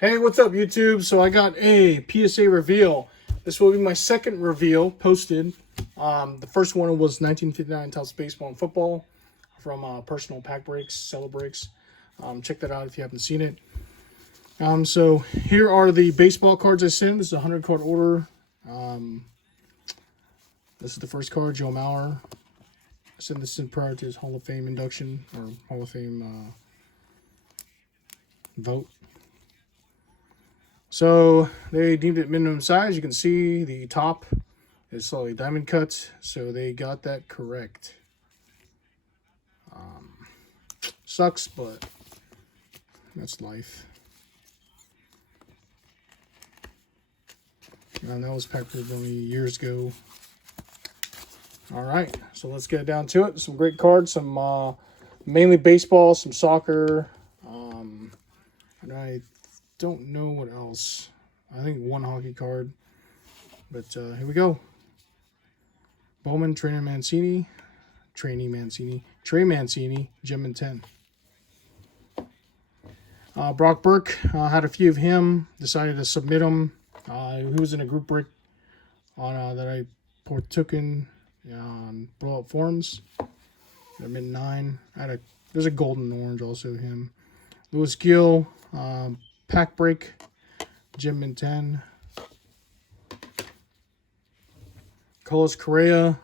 Hey, what's up, YouTube? So I got a PSA reveal. This will be my second reveal posted. The first one was 1959 Topps Baseball and Football from Personal Pack Breaks, Seller Breaks. Check that out if you haven't seen it. So here are the baseball cards I sent. This is a 100 card order. This is the first card, Joe Mauer. I sent this in prior to his Hall of Fame induction or Hall of Fame vote. So they deemed it minimum size. You can see the top is slightly diamond cut, so they got that correct. Sucks, but that's life. And that was packed only years ago. All right, so let's get down to it. Some great cards, some mainly baseball, some soccer, and I don't know what else. I think one hockey card, but here we go. Bowman, Trey Mancini, Gem and 10. Brock Burke, had a few of him, decided to submit them. He was in a group break on that I partook in on blowout forums. I'm in 9. There's a golden orange also him. Louis Gill, pack break, Gem and 10. Carlos Correa,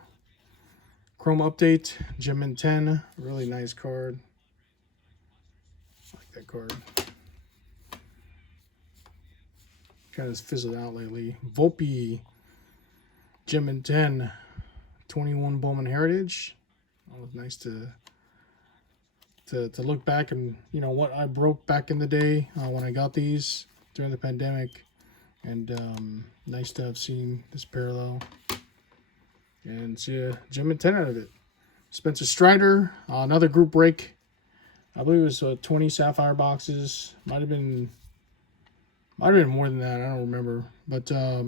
Chrome update, Gem and 10. Really nice card. I like that card. Kind of fizzled out lately. Volpe, Gem and 10. 21 Bowman Heritage. Oh, it was nice to look back and what I broke back in the day when I got these during the pandemic, and nice to have seen this parallel and see a Gem and 10 out of it. Spencer Strider, another group break. I believe it was 20 Sapphire boxes. Might have been more than that. I don't remember, but I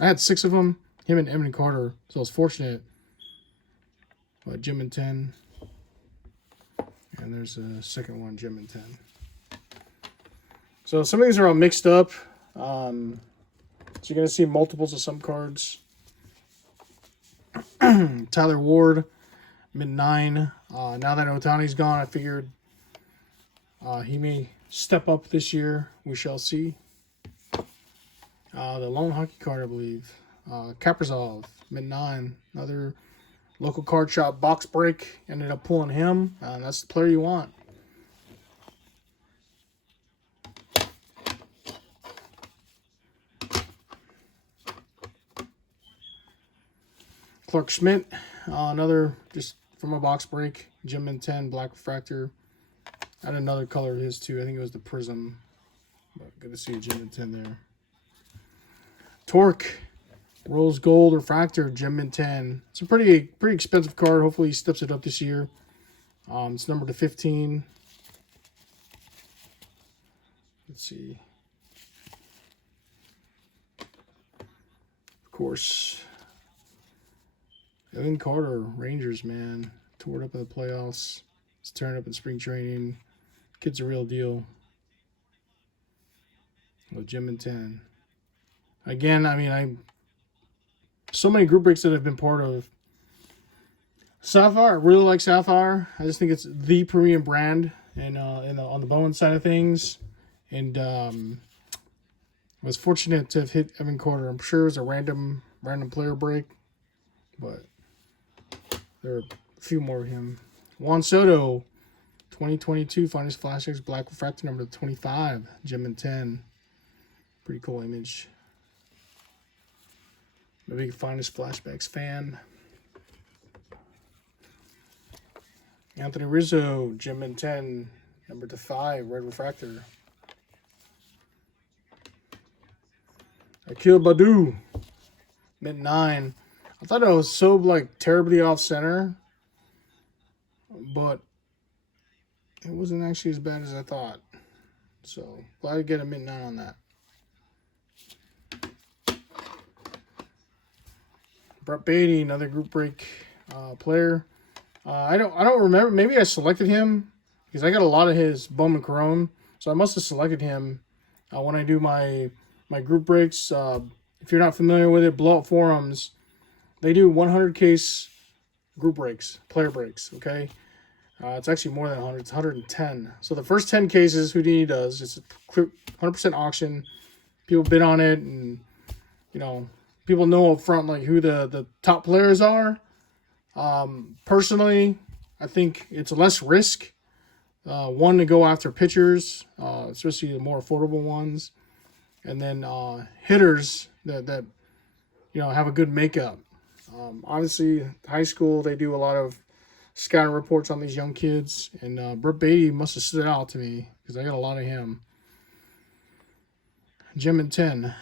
had 6 of them. Him and Evan Carter, so I was fortunate. But Gem and 10. And there's a second one, Gem and 10. So some of these are all mixed up. So you're going to see multiples of some cards. Tyler Ward, mid 9. Now that Ohtani's gone, I figured he may step up this year. We shall see. The lone hockey card, I believe. Kaprizov, mid 9. Another local card shop box break. Ended up pulling him. That's the player you want. Clark Schmidt, another just from a box break. Gem and 10, black refractor. I had another color of his too. I think it was the Prism. But good to see a Gem and 10 there. Torque, Rose Gold refractor, Gem and 10. It's a pretty expensive card. Hopefully he steps it up this year. It's numbered to 15. Let's see. Of course, Evan Carter, Rangers, man. Tore it up in the playoffs. It's turned up in spring training. Kid's a real deal. Oh, Gem and 10. Again, I mean, so many group breaks that I've been part of. Sapphire, I really like Sapphire. I just think it's the premium brand and on the Bowen side of things. And I was fortunate to have hit Evan Carter. I'm sure it was a random player break, but there are a few more of him. Juan Soto, 2022 Finest Flash X Black Refractor number 25, Gem and 10. Pretty cool image. I'm a big Finest Flashbacks fan. Anthony Rizzo, Gem and 10, number 5, red refractor. Akil Baddoo, mid 9. I thought I was so terribly off center, but it wasn't actually as bad as I thought. So glad to get a mid 9 on that. Brett Beatty, another group break player. I don't remember. Maybe I selected him because I got a lot of his Bowman Chrome, so I must have selected him when I do my group breaks. If you're not familiar with it, Blowout Forums, they do 100 case group breaks, player breaks. Okay, it's actually more than 100. It's 110. So the first 10 cases Houdini does, it's a 100% auction. People bid on it, and people know up front like who the top players are. Personally, I think it's less risk. One, to go after pitchers, especially the more affordable ones, and then hitters that have a good makeup. Obviously, high school they do a lot of scouting reports on these young kids, and Brett Beatty must have stood out to me because I got a lot of him. Gem and 10,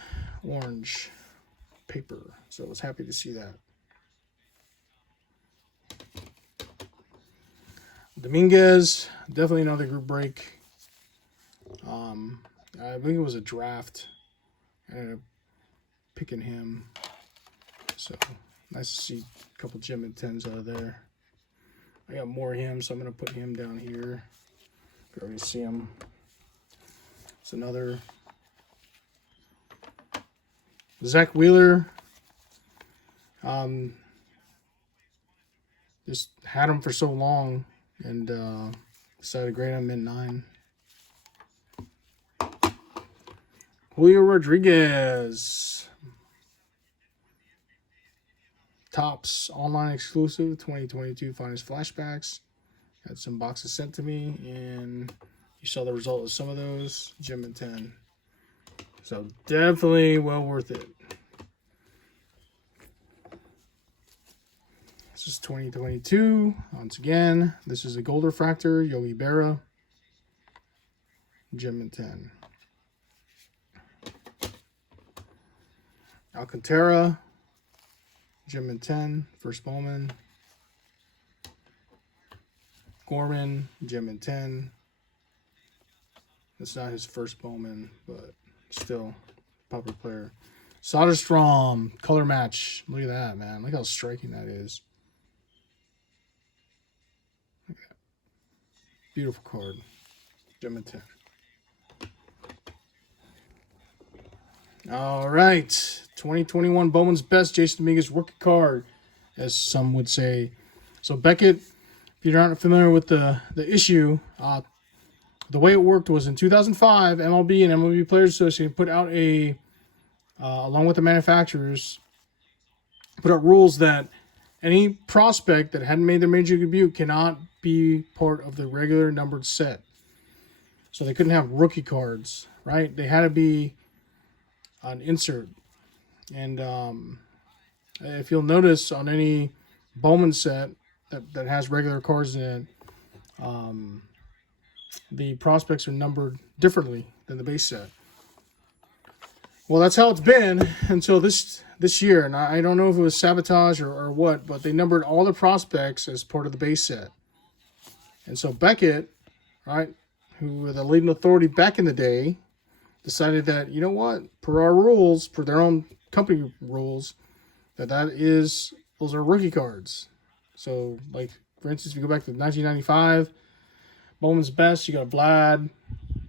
orange paper. So I was happy to see that. Dominguez, definitely another group break. I think it was a draft. I ended up picking him. So nice to see a couple Gem and 10s out of there. I got more of him, so I'm going to put him down here. You can already see him. It's another Zach Wheeler. Just had him for so long and decided to grade him in 9. Julio Rodriguez. Topps online exclusive 2022 finest flashbacks. Had some boxes sent to me, and you saw the result of some of those. Gem and 10. So definitely well worth it. This is 2022. Once again, this is a gold refractor, Yogi Berra. Gem and 10. Alcantara. Gem and 10. First Bowman. Gorman. Gem and 10. That's not his first Bowman, but still popular player. Soderstrom. Color match. Look at that, man. Look how striking that is. Look at that. Beautiful card. Gem and 10. All right. 2021 Bowman's Best Jasson Dominguez rookie card, as some would say. So Beckett, if you're not familiar with the issue, the way it worked was in 2005, MLB and MLB Players Association put out along with the manufacturers, put out rules that any prospect that hadn't made their major debut cannot be part of the regular numbered set. So they couldn't have rookie cards, right? They had to be an insert. And if you'll notice on any Bowman set that has regular cards in it, the prospects are numbered differently than the base set. Well, that's how it's been until this year. And I don't know if it was sabotage or what, but they numbered all the prospects as part of the base set. And so Beckett, right, who were the leading authority back in the day, decided that, you know what, per our rules, per their own company rules, those are rookie cards. So, like, for instance, if you go back to 1995, Bowman's Best, you got Vlad,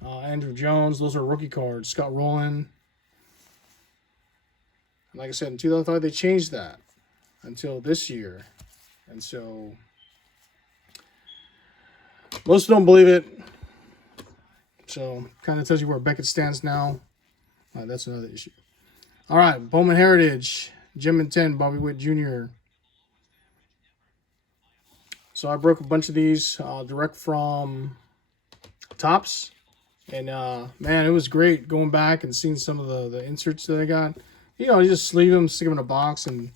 Andrew Jones, those are rookie cards. Scott Rowland. Like I said, in 2005, they changed that until this year. And so, most don't believe it. So, kind of tells you where Beckett stands now. That's another issue. All right, Bowman Heritage, Gem and 10, Bobby Witt Jr. So, I broke a bunch of these direct from Topps. And, man, it was great going back and seeing some of the inserts that I got. You just sleeve them, stick them in a box, and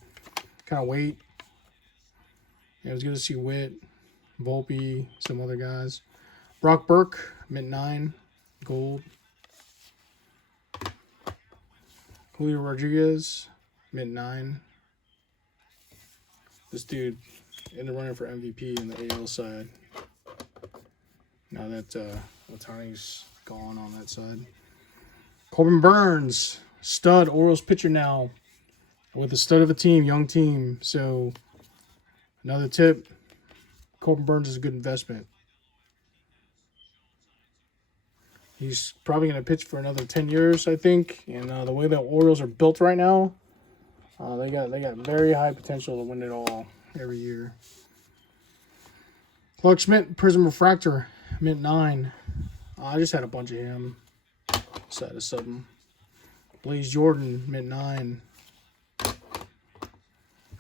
kind of wait. It was good to see Witt, Volpe, some other guys. Brock Burke, mint 9, gold. Julio Rodriguez, mint 9. This dude in the running for MVP in the AL side. Now that Otani's gone on that side. Corbin Burns, stud Orioles pitcher now, with a stud of a team, young team. So another tip, Corbin Burns is a good investment. He's probably going to pitch for another 10 years, I think. And the way the Orioles are built right now, they got very high potential to win it all every year. Clark Schmidt, Prism Refractor, mint 9. I just had a bunch of him. So I had to sub him. Blaze Jordan, mint 9.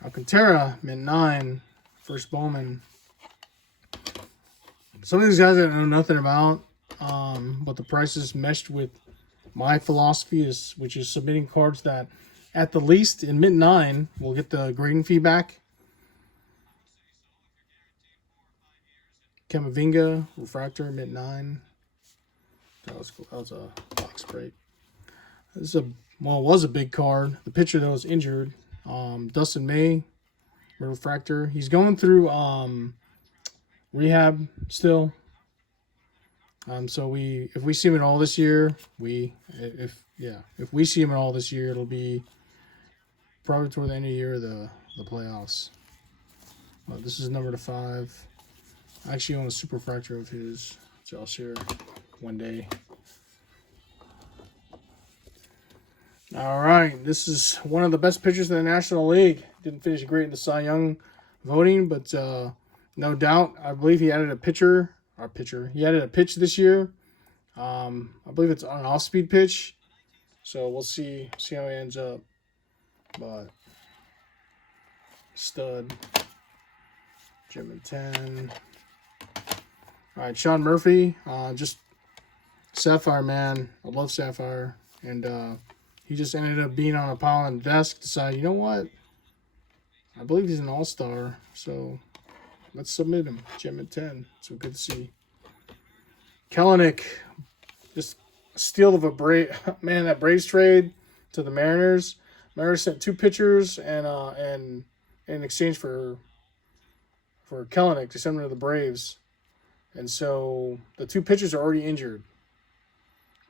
Alcantara, mint 9. First Bowman. Some of these guys I know nothing about, but the prices meshed with my philosophy, which is submitting cards that, at the least, in mint 9, will get the grading feedback. Camavinga, Refractor, mint 9. That was cool. That was a box break. This is it was a big card. The pitcher that was injured, Dustin May, Refractor. He's going through rehab still. So if we see him at all this year, if we see him at all this year, it'll be probably toward the end of the year, the playoffs. But this is number 5. I actually own a super refractor of his, which I'll share one day. All right, this is one of the best pitchers in the National League. Didn't finish great in the Cy Young voting, but no doubt, I believe he added a pitcher. He added a pitch this year. I believe it's on an off-speed pitch. So we'll see how he ends up. But stud. Gem and 10. All right, Sean Murphy. Just Sapphire, man. I love Sapphire. And he just ended up being on a pile on the desk. Decided, you know what? I believe he's an all-star. So let's submit him. Gem and 10. So good to see. Kelenic, just a steal of a Brave. Man, that Braves trade to the Mariners. Mariners sent 2 pitchers and in exchange for Kelenic to send them to the Braves. And so the 2 pitchers are already injured.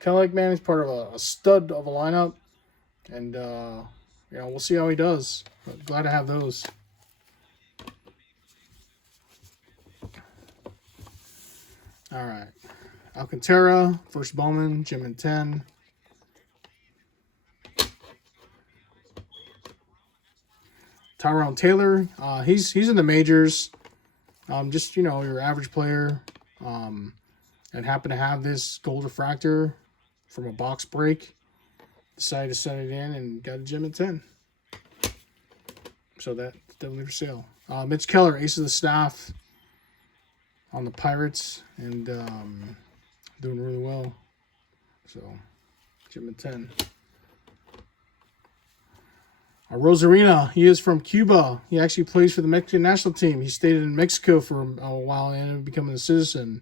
Kelenic, man, is part of a stud of a lineup. And, we'll see how he does. But glad to have those. All right. Alcantara, First Bowman, Gem and 10. Tyrone Taylor, he's in the majors. Just, your average player. And happened to have this gold refractor from a box break. Decided to send it in and got a Gem and 10. So that's definitely for sale. Mitch Keller, ace of the staff on the Pirates, and doing really well. So, Gem and 10. Rosarina, he is from Cuba. He actually plays for the Mexican national team. He stayed in Mexico for a while and ended up becoming a citizen.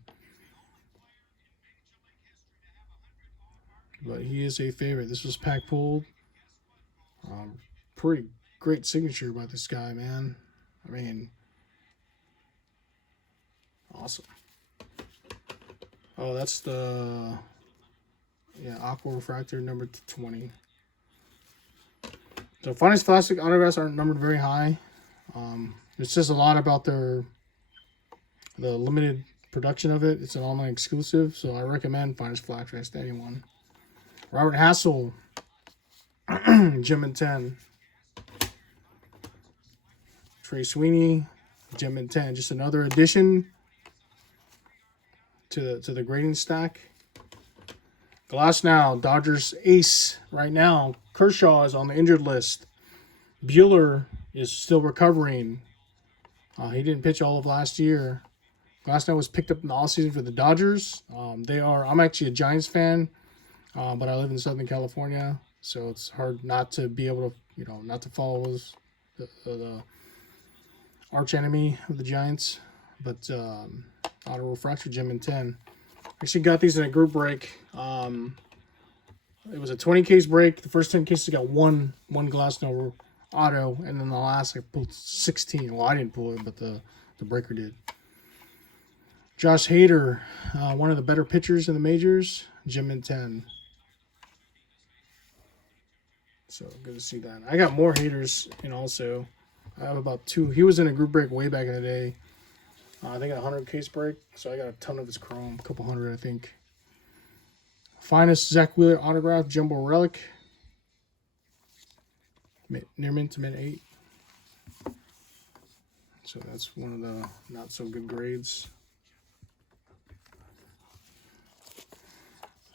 But he is a favorite. This was pack pulled. Pretty great signature by this guy, man. I mean, awesome. Oh, that's the Aqua Refractor number 20. So Finest Classic autographs aren't numbered very high. It says a lot about the limited production of it. It's an online exclusive, so I recommend Finest Classics to anyone. Robert Hassel, Gem and 10. Trey Sweeney, Gem and 10. Just another addition to the grading stack. Glass now, Dodgers ace right now. Kershaw is on the injured list. Bueller is still recovering. He didn't pitch all of last year. Glasnow was picked up in the offseason for the Dodgers. I'm actually a Giants fan, but I live in Southern California, so it's hard not to be able to, not to follow the arch enemy of the Giants. But auto refractor Gem and 10. Actually got these in a group break. It was a 20 case break. The first 10 cases got one Glasnow auto, and then the last I pulled 16. Well, I didn't pull it, but the breaker did. Josh Hader, one of the better pitchers in the majors, Gem and 10. So good to see that. I got more Haders in also. I have about 2. He was in a group break way back in the day. I think a 100 case break, so I got a ton of his chrome, a couple hundred, I think. Finest Zach Wheeler autograph jumbo relic. Near mint to mint 8. So that's one of the not so good grades.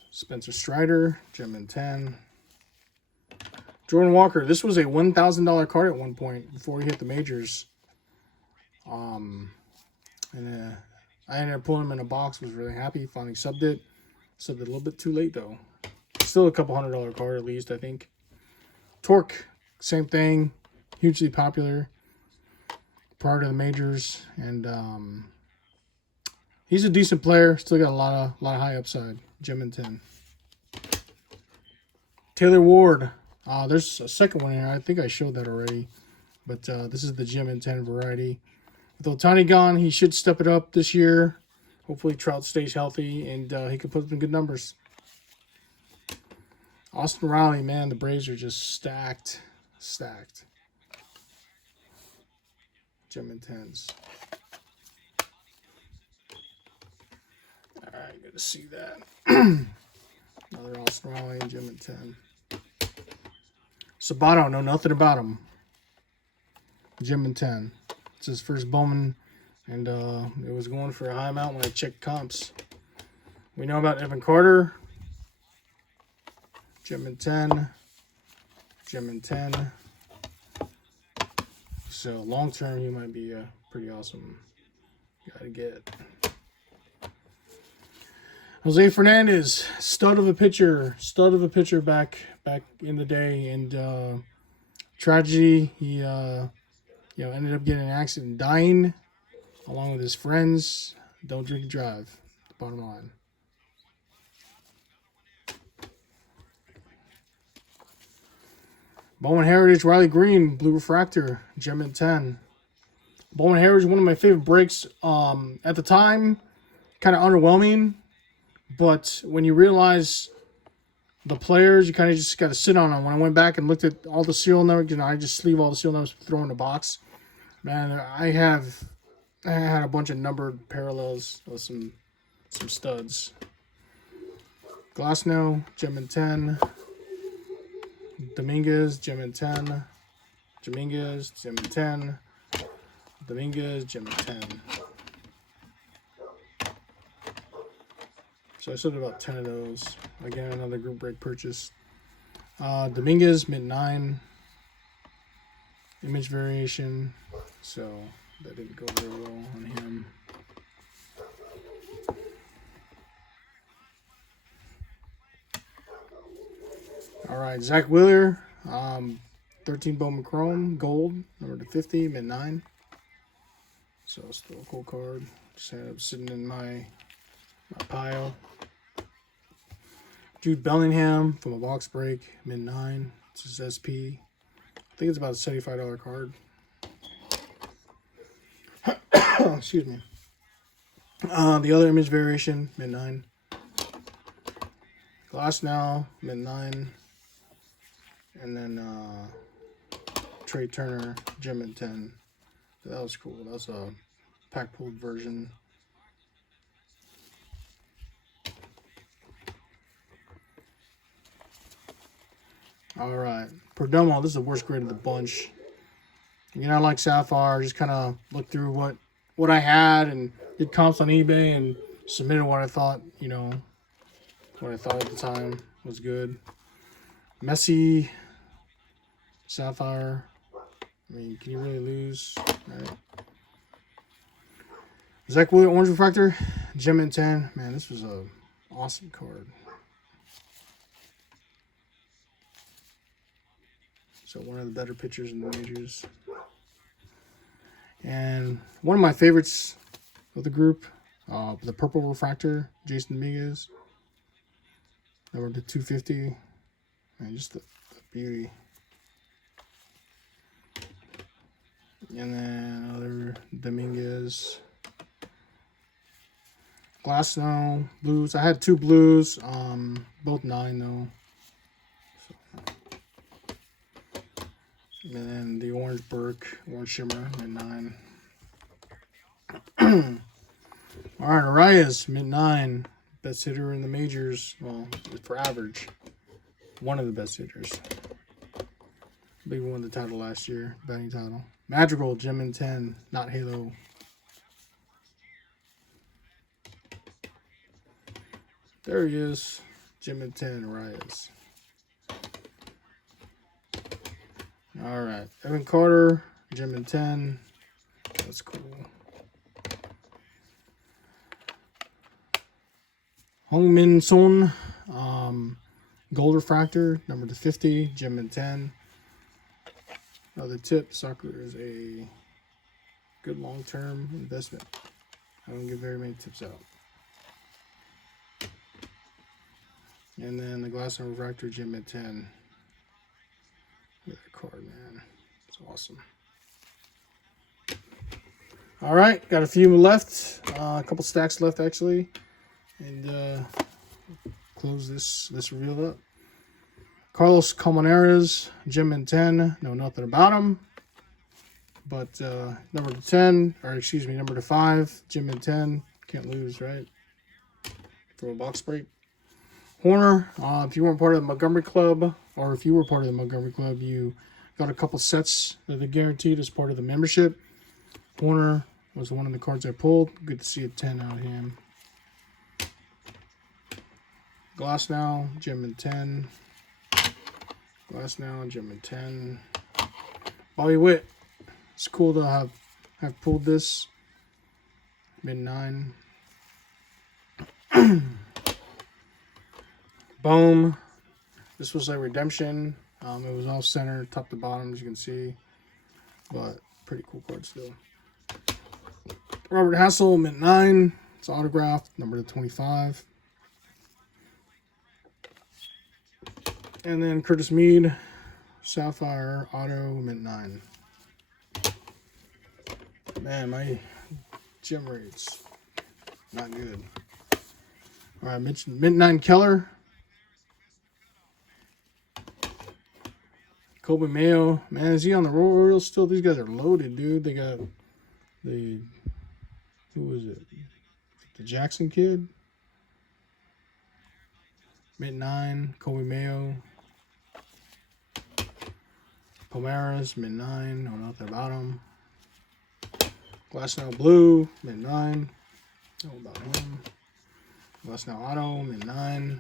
Spencer Strider, gem mint 10. Jordan Walker. This was a $1,000 card at one point before he hit the majors. I ended up pulling him in a box. Was really happy. Finally subbed it. Subbed it a little bit too late though. Still a couple $100 card at least, I think. Torque, same thing. Hugely popular prior to the majors, and he's a decent player. Still got a lot of high upside. Gem and 10. Taylor Ward. There's a second one here. I think I showed that already, but this is the gem and 10 variety. With Ohtani gone, he should step it up this year. Hopefully Trout stays healthy and he can put up some good numbers. Austin Riley, man, the Braves are just stacked. Gem and 10s. All right, good to see that. Another Austin Riley, gem and 10. Sabato, know nothing about him. Gem and 10. It's his first Bowman, and it was going for a high amount when I checked comps. We know about Evan Carter. Gem and 10. Gem and 10. So long term, he might be a pretty awesome guy to get. Jose Fernandez, stud of a pitcher back in the day, and tragedy. He ended up getting in an accident and dying along with his friends. Don't drink and drive. Bottom line. Bowman Heritage, Riley Green, Blue Refractor, gem and 10. Bowman Heritage, one of my favorite breaks. At the time, kind of underwhelming. But when you realize the players, you kind of just got to sit on them. When I went back and looked at all the serial numbers, I just sleeve all the serial numbers, throw in a box. Man, I had a bunch of numbered parallels with some studs. Glasnow, gem and 10. Dominguez, gem and 10. Dominguez, gem and 10. Dominguez, gem and 10. So I sold about 10 of those. Again, another group break purchase. Dominguez, mint 9. Image variation. So that didn't go very well on him. All right, Zach Wheeler, 13 Bowman Chrome, gold, number to 50, mint 9. So still a cool card. Just had it sitting in my pile. Jude Bellingham from a box break, mint 9. This is SP. I think it's about a $75 card. Excuse me. The other image variation, mint 9. Glasnow, mint 9. And then Trey Turner, gem and 10. So that was cool. That was a pack pulled version. All right, Perdomo. This is the worst grade of the bunch. I like Sapphire. Just kind of looked through what I had and did comps on eBay and submitted what I thought, what I thought at the time was good. Messi, Sapphire. I mean, can you really lose? All right. Zach Wheeler, Orange Refractor, gem and 10. Man, this was a awesome card. So one of the better pitchers in the majors. And one of my favorites of the group, the Purple Refractor, Jasson Dominguez. Number to 250. Man, just the beauty. And then another Dominguez. Glasnow, blues. I had 2 blues, both 9 though. And then the Orange Burke, Orange Shimmer, mint 9. All right, Arias, mint 9. best hitter in the majors. Well, for average, one of the best hitters. I believe he won the title last year, batting title. Madrigal, Gem in 10, not Halo. There he is, Gem in 10, Arias. All right, Evan Carter, Gem in 10. That's cool. Hong Min Son, Gold Refractor, number to 50, Gem in 10. Another tip, soccer is a good long-term investment. I don't give very many tips out. And then the Glass and Refractor, Gem in 10. Look at that card, man. It's awesome. All right, got a few left. A couple stacks left, actually. And close this reveal up. Carlos Colmenares, Gem in 10. Know nothing about him. But number to 10, or excuse me, number to 5, Gem in 10. Can't lose, right? From a box break. Horner, if you weren't part of the Montgomery Club, or if you were part of the Montgomery Club, you got a couple sets that are guaranteed as part of the membership. Horner was one of the cards I pulled. Good to see a 10 out of him. Glass now, Gem in 10. Glass now, Gem in 10. Bobby Witt. It's cool to have pulled this. Mid-9. Boom. This was a redemption. It was all center, top to bottom, as you can see. But pretty cool card still. Robert Hassel, Mint-9. It's autographed, number to 25. And then Curtis Mead, Sapphire, auto, Mint-9. Man, my gem rates, not good. All right, Mint-9 Keller. Kobe Mayo. Man, is he on the Royals still? These guys are loaded, dude. They got the, who was it? The Jackson kid. Mint-9, Kobe Mayo. Pomeras, Mint-9, know nothing about him. Glass now Blue, Mint-9, know about him. Glass now Auto, Mint-9.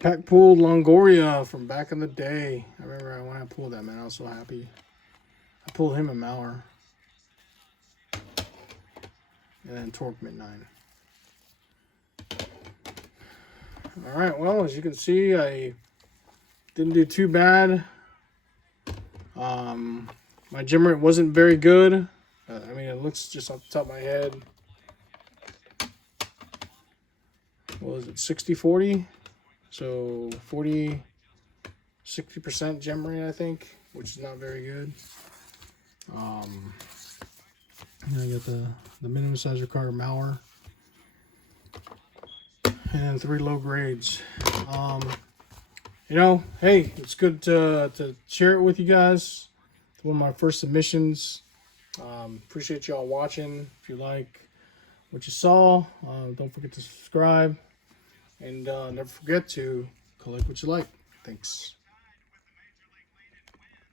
Pack pulled Longoria from back in the day. I remember when I pulled that, man, I was so happy. I pulled him in Mauer. And then Torque Mint-9. Alright, well, as you can see, I didn't do too bad. My gem rate wasn't very good. I mean, it looks just off the top of my head. What was it, 60-40? So 60% gem rate, I think, which is not very good. And I got the minimum size card Mauer. And 3 low grades. You know, hey, it's good to share it with you guys. It's one of my first submissions. Appreciate y'all watching. If you like what you saw, don't forget to subscribe. And never forget to collect what you like. Thanks.